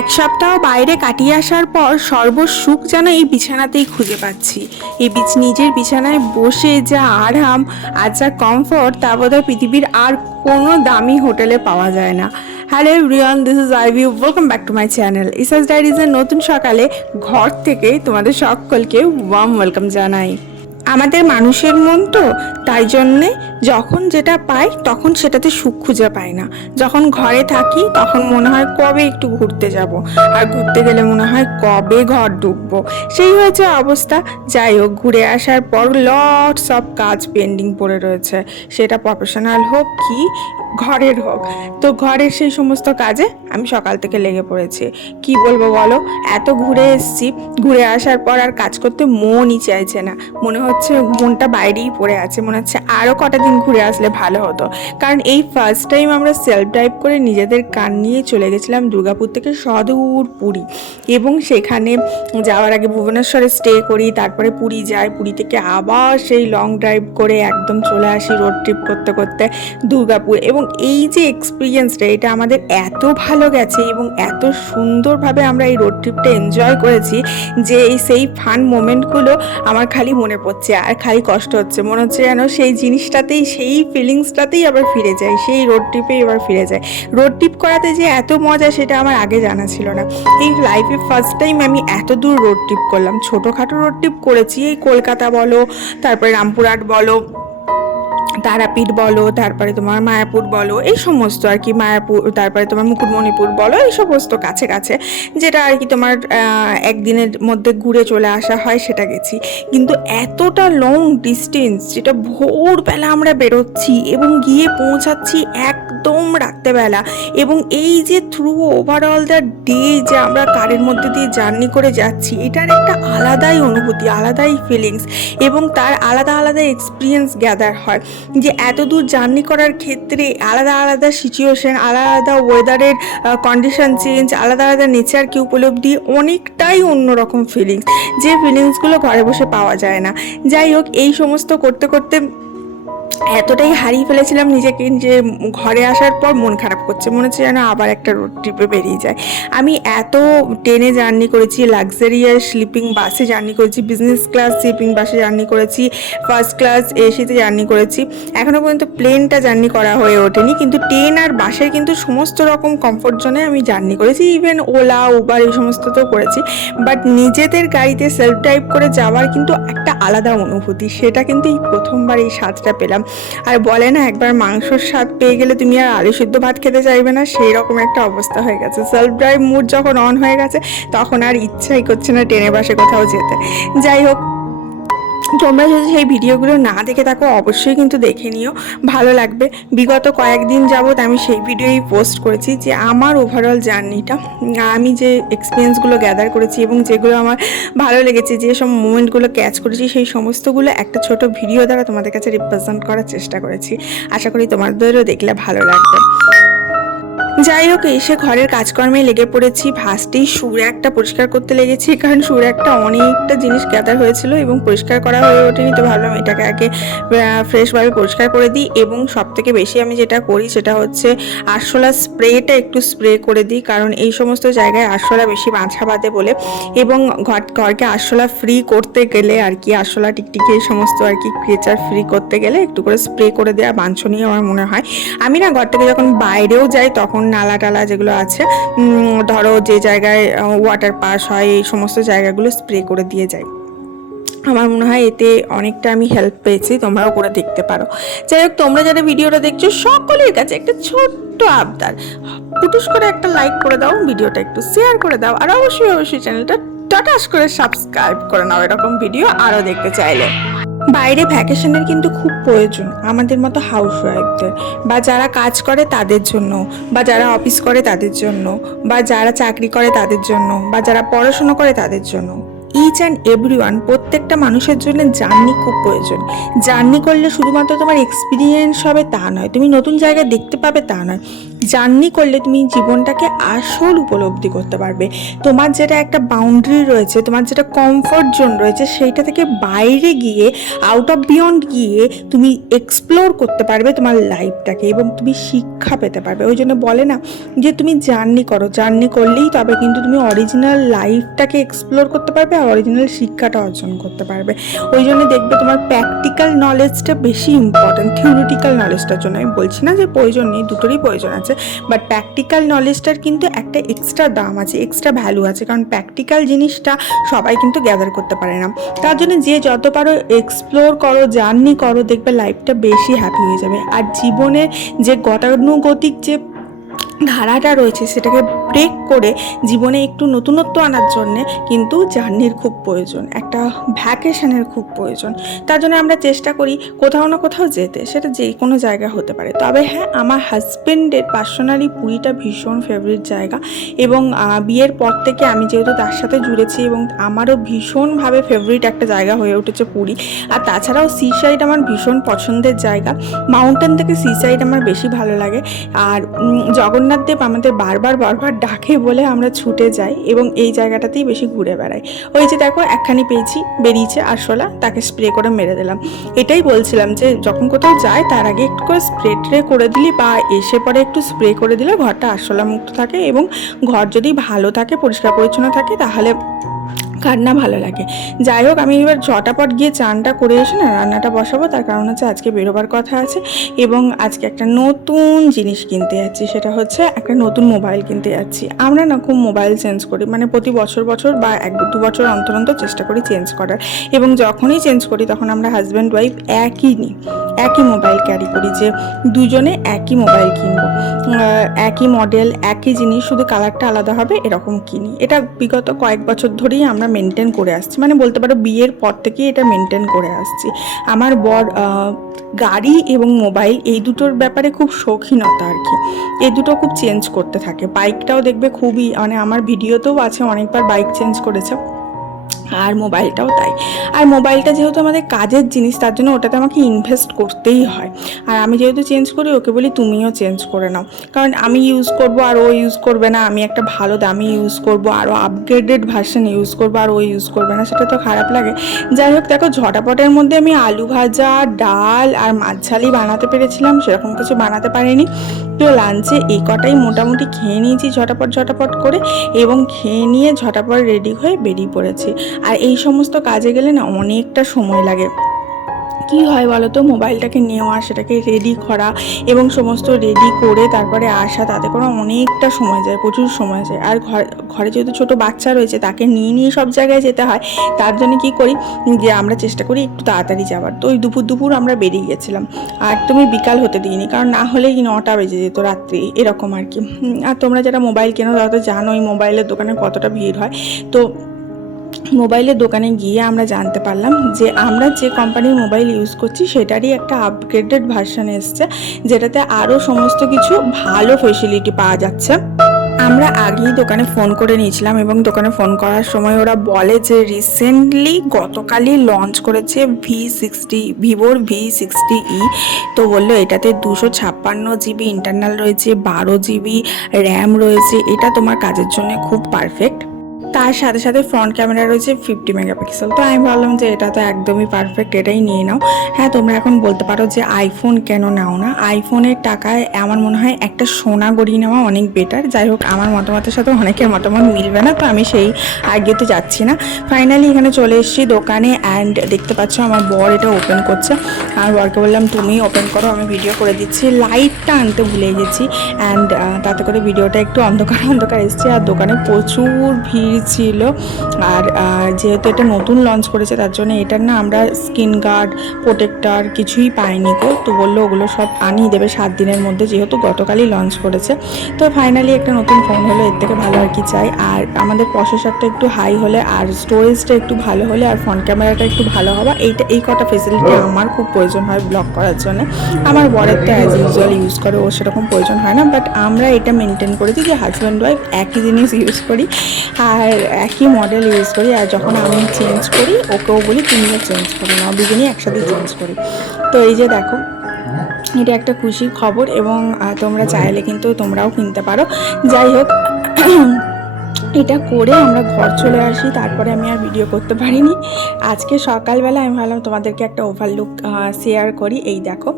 এক সপ্তাহ বাইরে কাটিয়ে আসার পর সর্বসুখ যেন এই বিছানাতেই খুঁজে পাচ্ছি। এই বিছ নিজের বিছানায় বসে যা আরাম আর যা কমফোর্ট তা বোধহয় পৃথিবীর আর কোনো দামি হোটেলে পাওয়া যায় না। Hello everyone this is I view welcome back to my channel ইসাস ডায়েরিজের নতুন সকালে ঘর থেকে তোমাদের সকলকে ওয়ার্ম ওয়েলকাম জানাই। আমাদের মানুষের মন তো তাই জন্যে যখন যেটা পাই, তখন সেটাতে সুখ খুঁজে পাই না। যখন ঘরে থাকি, তখন মনে হয় কবে একটু ঘুরতে যাব। আর ঘুরতে গেলে মনে হয় কবে ঘর ঢুকবো সেই হয়েছে অবস্থা। যাই হোক, ঘুরে আসার পর লটস অফ কাজ পেন্ডিং পড়ে রয়েছে। সেটা প্রফেশনাল হোক কি, ঘরের হোক। তো ঘরের সেই সমস্ত কাজে আমি সকাল থেকে লেগে পড়েছি। কি বলব বলো? এত ঘুরে এসেছি। ঘুরে আসার পর আর কাজ করতে মনই চাইছে না। মনে হচ্ছে মনটা বাইরেই পড়ে আছে। মনে হচ্ছে আরও কটা দিন ঘুরে আসলে ভালো হতো। কারণ এই ফার্স্ট টাইম আমরা সেলফ ড্রাইভ করে নিজেদের কান নিয়ে চলে গেছিলাম দুর্গাপুর থেকে সদূর পুরী। এবং সেখানে যাওয়ার আগে ভুবনেশ্বরে স্টে করি, তারপরে পুরী যাই, পুরী থেকে আবার সেই লং ড্রাইভ করে একদম চলে আসি রোড ট্রিপ করতে করতে দুর্গাপুর। এবং এই যে এক্সপিরিয়েন্সটা এটা আমাদের এত ভালো গেছে এবং এত সুন্দরভাবে আমরা এই রোড ট্রিপটা এনজয় করেছি যে এই সেই ফান মোমেন্টগুলো আমার খালি মনে পড়ছে আর খালি কষ্ট হচ্ছে। মনে হচ্ছে যেন সেই জিনিসটাতেই সেই ফিলিংসটাতেই আবার ফিরে যাই সেই রোড ট্রিপেই আবার ফিরে যায়। রোড ট্রিপ করাতে যে এত মজা সেটা আমার আগে জানা ছিল না। এই লাইফে ফার্স্ট টাইম আমি এত দূর রোড ট্রিপ করলাম। ছোটোখাটো রোড ট্রিপ করেছি, এই কলকাতা বলো, তারপরে রামপুরহাট বলো তারাপীঠ বলো, তারপরে তোমার মায়াপুর বলো, এই সমস্ত আর কি মায়াপুর, তারপরে তোমার মুকুটমণিপুর বলো, এই সমস্ত কাছে কাছে, যেটা আর কি তোমার একদিনের মধ্যে ঘুরে চলে আসা হয়, সেটা গেছি। কিন্তু এতটা লং ডিস্টেন্স যেটা ভোরবেলা আমরা বেরোচ্ছি এবং গিয়ে পৌঁছাচ্ছি একদম রাত্রেবেলা। এবং এই যে থ্রু ওভারঅল দ্য ডে যে আমরা কারের মধ্যে দিয়ে জার্নি করে যাচ্ছি, এটার একটা আলাদাই অনুভূতি, আলাদাই ফিলিংস এবং তার আলাদা আলাদা এক্সপিরিয়েন্স গ্যাদার হয়। যে এত দূর জার্নি করার ক্ষেত্রে আলাদা আলাদা সিচুয়েশন আলাদা আলাদা ওয়েদারের কন্ডিশন চেঞ্জ আলাদা আলাদা নেচারকে উপলব্ধি, অনেকটাই অন্যরকম ফিলিংস যে ফিলিংসগুলো ঘরে বসে পাওয়া যায় না। যাই হোক, এই সমস্ত করতে করতে এতটাই হারিয়ে ফেলেছিলাম নিজেকে যে ঘরে আসার পর মন খারাপ করছে, মনে হচ্ছে যেন আবার একটা রোড ট্রিপে বেরিয়ে যায়। আমি এত ট্রেনে জার্নি করেছি লাক্সারিয়াস স্লিপিং বাসে জার্নি করেছি বিজনেস ক্লাস স্লিপিং বাসে জার্নি করেছি ফার্স্ট ক্লাস এসিতে জার্নি করেছি। এখনও পর্যন্ত প্লেনটা জার্নি করা হয়ে ওঠেনি, কিন্তু ট্রেন আর বাসের কিন্তু সমস্ত রকম কমফোর্ট জোনে আমি জার্নি করেছি ইভেন ওলা উবার এই সমস্ত তো করেছি। বাট নিজেদের গাড়িতে সেলফ ড্রাইভ করে যাওয়ার কিন্তু একটা আলাদা অনুভূতি, সেটা কিন্তু এই প্রথমবার এই স্বাদটা পেলাম। আর বলে না, একবার মাংসর স্বাদ পেয়ে গেলে তুমি আর আলু সিদ্ধ ভাত খেতে চাইবে না, সেই রকম একটা অবস্থা হয়ে গেছে। সেলফ ড্রাইভ মুড যখন অন হয়ে গেছে, তখন আর ইচ্ছাই করছে না ট্রেনে বাসে কোথাও যেতে। যাই হোক তোমরা যদি সেই ভিডিওগুলো না দেখে থাকো, অবশ্যই কিন্তু দেখে নিও। ভালো লাগবে। বিগত কয়েকদিন যাবৎ আমি সেই ভিডিওই পোস্ট করেছি যে আমার ওভারঅল জার্নিটা আমি যে এক্সপিরিয়েন্সগুলো গ্যাদার করেছি এবং যেগুলো আমার ভালো লেগেছে, যে সব মোমেন্টগুলো ক্যাচ করেছি, সেই সমস্তগুলো একটা ছোট ভিডিও দ্বারা তোমাদের কাছে রিপ্রেজেন্ট করার চেষ্টা করেছি। আশা করি তোমাদেরও দেখলে ভালো লাগবে। যাই হোক, এসে ঘরের কাজকর্মে লেগে পড়েছি। ফার্স্টেই সুর একটা পরিষ্কার করতে লেগেছি, কারণ সুর একটা অনেকটা জিনিস গ্যাদার হয়েছিল এবং পরিষ্কার করা হয়ে ওঠেনি। তো ভাবলাম এটাকে আগে ফ্রেশভাবে পরিষ্কার করে দিই এবং সব থেকে বেশি আমি যেটা করি সেটা হচ্ছে আরশোলা স্প্রেটা একটু স্প্রে করে দিই, কারণ এই সমস্ত জায়গায় আরশোলা বেশি বাঁচা বাঁধে বলে। এবং ঘর, ঘরকে আরশোলা ফ্রি করতে গেলে আর কি, আরশোলা টিকটিকি এই সমস্ত আর কি ক্রিয়েচার ফ্রি করতে গেলে একটু করে স্প্রে করে দেওয়া বাঞ্ছনীয় আমার মনে হয়। আমি না ঘর থেকে যখন বাইরেও যাই তখন নালা টালা যেগুলো আছে ধরো যে জায়গায় ওয়াটার পাস হয়, এই সমস্ত জায়গাগুলো স্প্রে করে দিয়ে যাই। আমার মনে হয় এতে অনেকটা আমি হেল্প পেয়েছি, তোমরাও করে দেখতে পারো। যাই হোক, তোমরা যারা ভিডিওটা দেখছ, সকলের কাছে একটা ছোট্ট আবদার। পুটুস করে একটা লাইক করে দাও, ভিডিওটা একটু শেয়ার করে দাও, আর অবশ্যই অবশ্যই চ্যানেলটা টাটাস করে সাবস্ক্রাইব করে নাও, এরকম ভিডিও আরও দেখতে চাইলে। বাইরে ভ্যাকেশনের কিন্তু খুব প্রয়োজন, আমাদের মতো হাউস ওয়াইফদের বা যারা কাজ করে তাদের জন্য, বা যারা অফিস করে তাদের জন্য, বা যারা চাকরি করে তাদের জন্য, বা যারা পড়াশোনা করে তাদের জন্য। ইচ অ্যান্ড এভরি প্রত্যেকটা মানুষের জন্য জার্নি খুব প্রয়োজন। জার্নি করলে শুধুমাত্র তোমার এক্সপিরিয়েন্স হবে তা নয়, তুমি নতুন জায়গা দেখতে পাবে তা নয়। জার্নি করলে তুমি জীবনটাকে আসল উপলব্ধি করতে পারবে। তোমার যেটা একটা বাউন্ডারি রয়েছে, তোমার যেটা কমফর্ট জোন রয়েছে, সেইটা থেকে বাইরে গিয়ে আউট অফ বিয়ন্ড গিয়ে তুমি এক্সপ্লোর করতে পারবে তোমার লাইফটাকে এবং তুমি শিক্ষা পেতে পারবে। ওই জন্য বলে না যে তুমি জার্নি করো। জার্নি করলেই তবে কিন্তু তুমি অরিজিনাল লাইফটাকে এক্সপ্লোর করতে পারবে আর অরিজিনাল শিক্ষাটা অর্জন করতে পারবে। ওই জন্য দেখবে তোমার প্র্যাকটিক্যাল নলেজটা বেশি ইম্পর্টেন্ট থিওরিটিক্যাল নলেজটার জন্য। আমি বলছি না যে প্রয়োজন নেই, দুটোরই প্রয়োজন আছে। বাট প্র্যাকটিক্যাল নলেজটার কিন্তু একটা এক্সট্রা দাম আছে এক্সট্রা ভ্যালু আছে। কারণ প্র্যাকটিক্যাল জিনিসটা সবাই কিন্তু গ্যাদার করতে পারে না। তার জন্য যে যত পারো এক্সপ্লোর করো জার্নি করো, দেখবে লাইফটা বেশি হ্যাপি হয়ে যাবে। আর জীবনের যে গতানুগতিক যে ধারাটা রয়েছে সেটাকে ব্রেক করে জীবনে একটু নতুনত্ব আনার জন্যে কিন্তু জার্নির খুব প্রয়োজন, একটা ভ্যাকেশনের খুব প্রয়োজন। তার জন্য আমরা চেষ্টা করি কোথাও না কোথাও যেতে, সেটা যে কোনো জায়গা হতে পারে। তবে হ্যাঁ আমার হাজব্যান্ডের পার্সোনালি পুরীটা ভীষণ ফেভারিট জায়গা এবং বিয়ের পর থেকে আমি যেহেতু তার সাথে জুড়েছি এবং আমারও ভীষণভাবে ফেভারিট একটা জায়গা হয়ে উঠেছে পুরী। আর তাছাড়াও সি সাইড আমার ভীষণ পছন্দের জায়গা। মাউন্টেন থেকে সি সাইড আমার বেশি ভালো লাগে। আর জগন্নাথ দেব আমাদের বারবার বারবার ডাকে বলে আমরা ছুটে যাই এবং এই জায়গাটাতেই বেশি ঘুরে বেড়াই। ওই যে দেখো, একখানি পেয়েছি, বেরিয়েছে আরশোলা, তাকে স্প্রে করে মেরে দিলাম। এটাই বলছিলাম যে, যখন কোথাও যায়, তার আগে একটু করে স্প্রে ট্রে করে দিলি বা এসে পরে একটু স্প্রে করে দিলে ঘরটা আরশোলা মুক্ত থাকে এবং ঘর যদি ভালো থাকে, পরিষ্কার পরিচ্ছন্ন থাকে, তাহলে কার না ভালো লাগে। যাই হোক, আমি এবার ঝটাপট গিয়ে চানটা করে এসে না রান্নাটা বসাবো, তার কারণ হচ্ছে আজকে বেরোবার কথা আছে এবং আজকে একটা নতুন জিনিস কিনতে যাচ্ছি, সেটা হচ্ছে একটা নতুন মোবাইল কিনতে যাচ্ছি। আমরা না খুব মোবাইল চেঞ্জ করি মানে প্রতি বছর বছর বা এক দু বছর অন্তর অন্তর চেষ্টা করি চেঞ্জ করার এবং যখনই চেঞ্জ করি তখন আমরা হাজব্যান্ড ওয়াইফ একই নিই একই মোবাইল ক্যারি করি যে দুজনে একই মোবাইল কিনবো। একই মডেল, একই জিনিস, শুধু কালারটা আলাদা হবে, এরকম কিনি। এটা বিগত কয়েক বছর ধরেই আমরা মেনটেন করে আসছি। মানে বলতে পারো বিয়ের পর থেকেই এটা মেনটেন করে আসছি। আমার বর গাড়ি এবং মোবাইল এই দুটোর ব্যাপারে খুব শৌখিনতা আর কি। এই দুটো খুব চেঞ্জ করতে থাকে। বাইকটাও দেখবে খুবই মানে আমার ভিডিওতেও আছে, অনেকবার বাইক চেঞ্জ করেছে। আর মোবাইলটাও তাই। আর মোবাইলটা যেহেতু আমাদের কাজের জিনিস, তার জন্য ওটাতে আমাকে ইনভেস্ট করতেই হয়। আর আমি যেহেতু চেঞ্জ করি, ওকে বলি তুমিও চেঞ্জ করে নাও। কারণ আমি ইউজ করব আর ও ইউজ করবে না, আমি একটা ভালো দামি ইউজ করব আরও আপগ্রেডেড ভার্সন ইউজ করব, আর ও ইউজ করবে না, সেটা তো খারাপ লাগে। যাই হোক, দেখো, ঝটাপটের মধ্যে আমি আলু ভাজা, ডাল আর মাছ ঝালি বানাতে পেরেছিলাম, সেরকম কিছু বানাতে পারিনি। লাঞ্চে এই কটাই মোটামুটি খেয়ে নিয়েছি ঝটাপট ঝটাপট করে এবং খেয়ে নিয়ে ঝটাপট রেডি হয়ে বেরিয়ে পড়েছি। আর এই সমস্ত কাজে গেলে না অনেকটা সময় লাগে। কি হয় বলো তো মোবাইলটাকে নেওয়া, সেটাকে রেডি করা এবং সমস্ত রেডি করে তারপরে আসা, তাতে করে অনেকটা সময় যায়, প্রচুর সময় যায়। আর ঘর, ঘরে যেহেতু ছোট বাচ্চা রয়েছে, তাকে নিয়ে নিয়ে সব জায়গায় যেতে হয়। তার জন্য কি করি? যে আমরা চেষ্টা করি একটু তাড়াতাড়ি যাওয়ার। তো ওই দুপুর দুপুর আমরা বেরিয়ে গেছিলাম। আর তুমি বিকাল হতে দিইনি, কারণ না হলেই নটা বেজে যেত রাত্রি, এরকম আর কি। আর তোমরা যারা মোবাইল কেনো, তারা তো জানো এই মোবাইলের দোকানে কতটা ভিড় হয়। তো মোবাইলের দোকানে গিয়ে আমরা জানতে পারলাম যে আমরা যে কোম্পানির মোবাইল ইউজ করছি, সেটারই একটা আপগ্রেডেড ভার্সন এসছে, যেটাতে আরও সমস্ত কিছু ভালো ফেসিলিটি পাওয়া যাচ্ছে। আমরা আগেই দোকানে ফোন করে নিয়েছিলাম এবং দোকানে ফোন করার সময় ওরা বলে যে রিসেন্টলি গতকালই লঞ্চ করেছে ভি সিক্সটি ভিভোর ভি সিক্সটি ই তো বলল এটাতে দুশো ছাপ্পান্ন জিবি ইন্টারনাল রয়েছে, বারো জিবি র্যাম রয়েছে, এটা তোমার কাজের জন্য খুব পারফেক্ট তার সাথে সাথে ফ্রন্ট ক্যামেরা রয়েছে ফিফটি মেগাপিক্সেল তো আমি ভাবলাম যে এটা তো একদমই পারফেক্ট এটাই নিয়ে নাও। হ্যাঁ তোমরা এখন বলতে পারো যে আইফোন কেন নাও না? আইফোনের টাকায় আমার মনে হয় একটা সোনা গড়িয়ে নেওয়া অনেক বেটার যাই হোক, আমার মতামতের সাথে অনেকের মতামত মিলবে না, তো আমি সেই আইডিয়াতে যাচ্ছি না। ফাইনালি এখানে চলে এসেছি দোকানে অ্যান্ড দেখতে পাচ্ছ আমার বর এটা ওপেন করছে। আর বরকে বললাম, তুমি ওপেন করো, আমি ভিডিও করে দিচ্ছি। লাইটটা আনতে ভুলে গেছি। অ্যান্ড তাতে করে ভিডিওটা একটু অন্ধকার অন্ধকার এসছে। আর দোকানে প্রচুর ভিড় ছিল। আর যেহেতু এটা নতুন লঞ্চ করেছে, তার জন্য এটার না আমরা স্কিন গার্ড প্রোটেক্টর কিছুই পাইনি গো। তো বলল ওগুলো সব আনিয়ে দেবে সাত দিনের মধ্যে, যেহেতু গতকালই লঞ্চ করেছে। তো ফাইনালি একটা নতুন ফোন হলো, এর থেকে ভালো আর কি চাই। আর আমাদের প্রসেসরটা একটু হাই হলে, আর স্টোরেজটা একটু ভালো হলে, আর ফ্রন্ট ক্যামেরাটা একটু ভালো হওয়া, এইটা, এই কটা ফেসিলিটি আমার খুব প্রয়োজন হয় ব্লগ করার জন্য। আমার বরের তো অ্যাজ ইউজুয়াল ইউজ করে, ও সেরকম প্রয়োজন হয় না বাট আমরা এটা মেনটেন করেছি যে হাজব্যান্ড ওয়াইফ একই জিনিস ইউজ করি। আর একই মডেল ইউজ করি আর যখন আমি চেঞ্জ করি, ওকেও বলি, তুমিও চেঞ্জ করি না, দুজনই একসাথে চেঞ্জ করি। তো এই যে দেখো, এটা একটা খুশির খবর এবং তোমরা চাইলে কিন্তু তোমরাও কিনতে পারো। যাই হোক এটা করে আমরা ঘর চলে আসি, তারপরে আমি আর ভিডিও করতে পারিনি। আজকে সকালবেলা আমি ভাবলাম তোমাদেরকে একটা ওভারলুক শেয়ার করি। এই দেখো,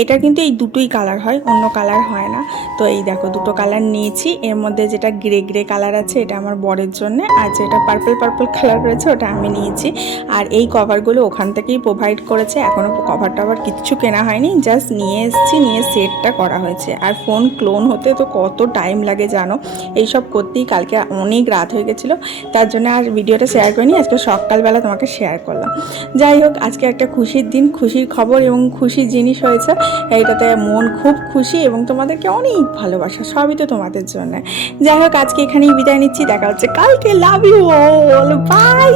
এটা কিন্তু এই দুটোই কালার হয়, অন্য কালার হয় না। তো এই দেখো, দুটো কালার নিয়েছি। এর মধ্যে যেটা গ্রে গ্রে কালার আছে, এটা আমার বরের জন্য। আর যেটা পার্পল পার্পল কালার রয়েছে, ওটা আমি নিয়েছি। আর এই কভারগুলো ওখান থেকেই প্রোভাইড করেছে। এখনও কভার টভার কিচ্ছু কেনা হয়নি জাস্ট নিয়ে এসেছি, নিয়ে সেটটা করা হয়েছে। আর ফোন ক্লোন হতে তো কত টাইম লাগে জানো? এইসব করতেই কালকে অনেক রাত হয়ে গেছিল, তার জন্য আর ভিডিওটা শেয়ার করিনি, আজকে সকালবেলা তোমাকে শেয়ার করলাম। যাই হোক, আজকে একটা খুশির দিন, খুশির খবর এবং খুশির জিনিস হয়েছে এটাতে মন খুব খুশি এবং তোমাদেরকে অনেক ভালোবাসা, সবই তো তোমাদের জন্য। যাই হোক, আজকে এখানেই বিদায় নিচ্ছি, দেখা হচ্ছে কালকে লাভ ইউ অল বাই